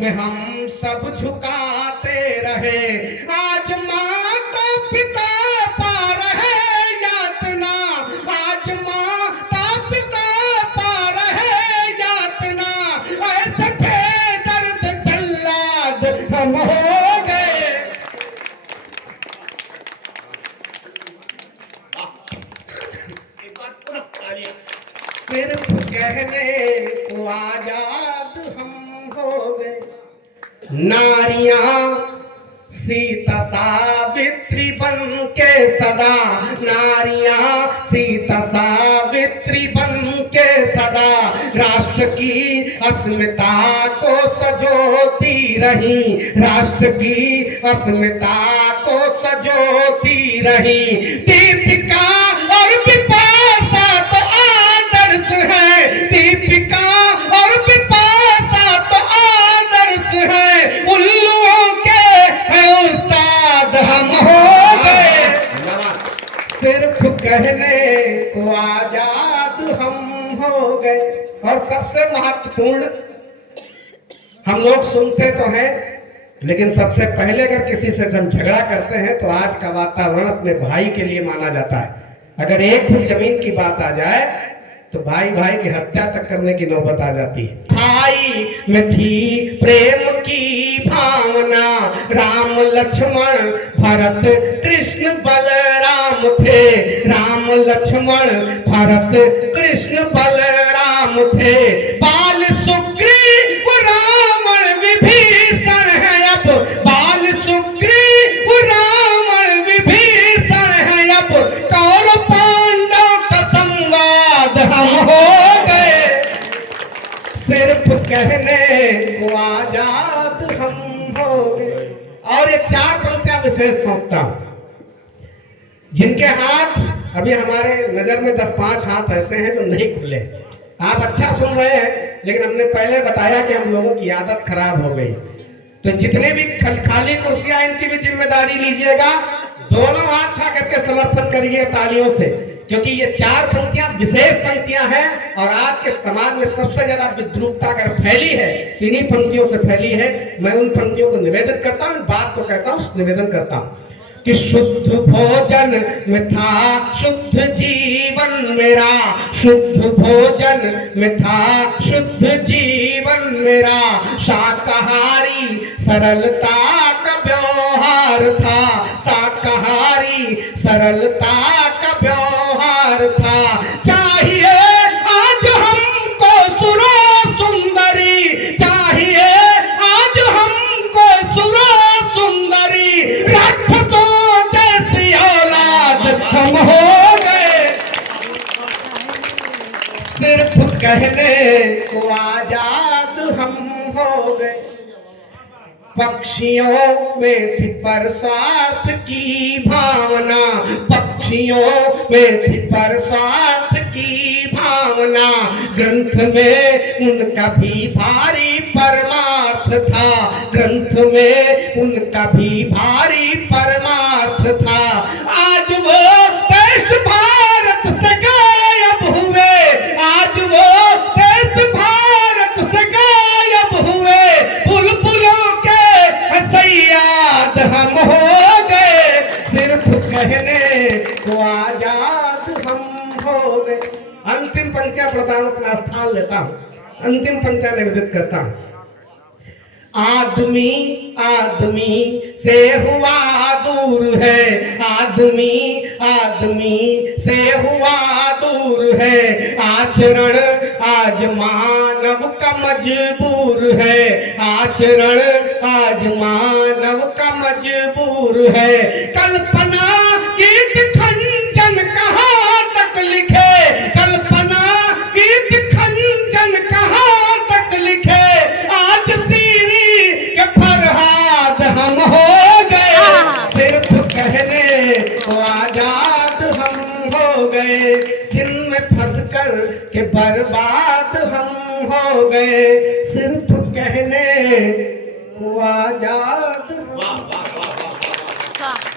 में हम सब झुकाते रहे। आज माता पिता पा रहे यातना, आज माता पिता पा रहे यातना, ऐसे बेदर्द जल्लाद हम हो गए। सिर्फ कहने को आजाद हम हो गए। नारियां सीता सावित्री बन के सदा, नारियां सीता सावित्री बन के सदा राष्ट्र की अस्मिता को सजोती रही, राष्ट्र की अस्मिता को सजोती रही। दीपिका और बिपाशा तो आदर्श है, दीपिका और बिपाशा तो आदर्श है, उल्लुओं के है उस्ताद हम हो गए। सिर्फ कहने को आजाद हम हो गए। और सबसे महत्वपूर्ण, हम लोग सुनते तो हैं, लेकिन सबसे पहले अगर किसी से हम झगड़ा करते हैं तो आज का वातावरण अपने भाई के लिए माना जाता है। अगर एक फुट जमीन की बात आ जाए तो भाई भाई की हत्या तक करने की नौबत आ जाती है। भाई में थी प्रेम की भावना, राम लक्ष्मण भरत कृष्ण बलराम थे, राम लक्ष्मण भरत कृष्ण बलराम थे। बाल सुग्रीव रावण विभीषण है अब, बाल सुग्रीव रावण विभीषण है अब, कौरव पांडव का संवाद हम हो गए। सिर्फ कहने को आजाद हम हो गए। और ये चार पंक्तियां विशेष सौंपता हूं, जिनके हाथ अभी हमारे नजर में 10-5 हाथ ऐसे हैं जो नहीं खुले। आप अच्छा सुन रहे हैं, लेकिन हमने पहले बताया कि हम लोगों की आदत खराब हो गई। तो जितने भी खाली कुर्सियां, इनकी भी जिम्मेदारी लीजिएगा। दोनों हाथ उठा करके समर्थन करिए तालियों से, क्योंकि ये चार पंक्तियां विशेष पंक्तियां हैं और आज के समाज में सबसे ज्यादा विद्रूपता अगर फैली है इन्हीं पंक्तियों से फैली है। मैं उन पंक्तियों को निवेदन करता हूं, बात को कहता हूं, निवेदन करता हूं कि शुद्ध भोजन में था शुद्ध जीवन मेरा, शुद्ध भोजन में था शुद्ध जीवन मेरा, शाकाहारी सरलता का व्यवहार था, शाकाहारी सरलता का व्यवहार था। चाहिए आज हमको सुनो सुंदरी, चाहिए आज हमको सुनो सुंदरी, राक्षसों जैसी औलाद हम हो गए। सिर्फ कहने को आजाद हम हो गए। पक्षियों में थी पर स्वार्थ की भावना, पक्षियों में थी पर स्वार्थ की भावना, ग्रंथ में उनका भी भारी परमार्थ था, ग्रंथ में उनका भी भारी परमार्थ था। आज वो देश भारत से गायब हुए, आज वो देश भारत से गायब हुए, बुलबुलों के सयाद हम हो गए। सिर्फ कहने को आजाद हम हो गए। अंतिम पंक्तियां प्रधान अपना स्थान लेता हूं, अंतिम पंक्तियां निवेदित करता हूं। आदमी आदमी से हुआ दूर है, आदमी आदमी से हुआ दूर है, आचरण आज मानव का मजबूर है, आचरण आज मानव का मजबूर है। कल्पना गीत खंजन कहाँ तक लिखे, कल्पना गीत खंजन कहाँ तक लिखे, आज सीरी के फरहाद हम हो गए। सिर्फ कहने को आजाद हम हो गए, जिनमें फंसकर के बर्बाद हम हो गए। सिर्फ कहने को आजाद। वाह वाह वाह वाह।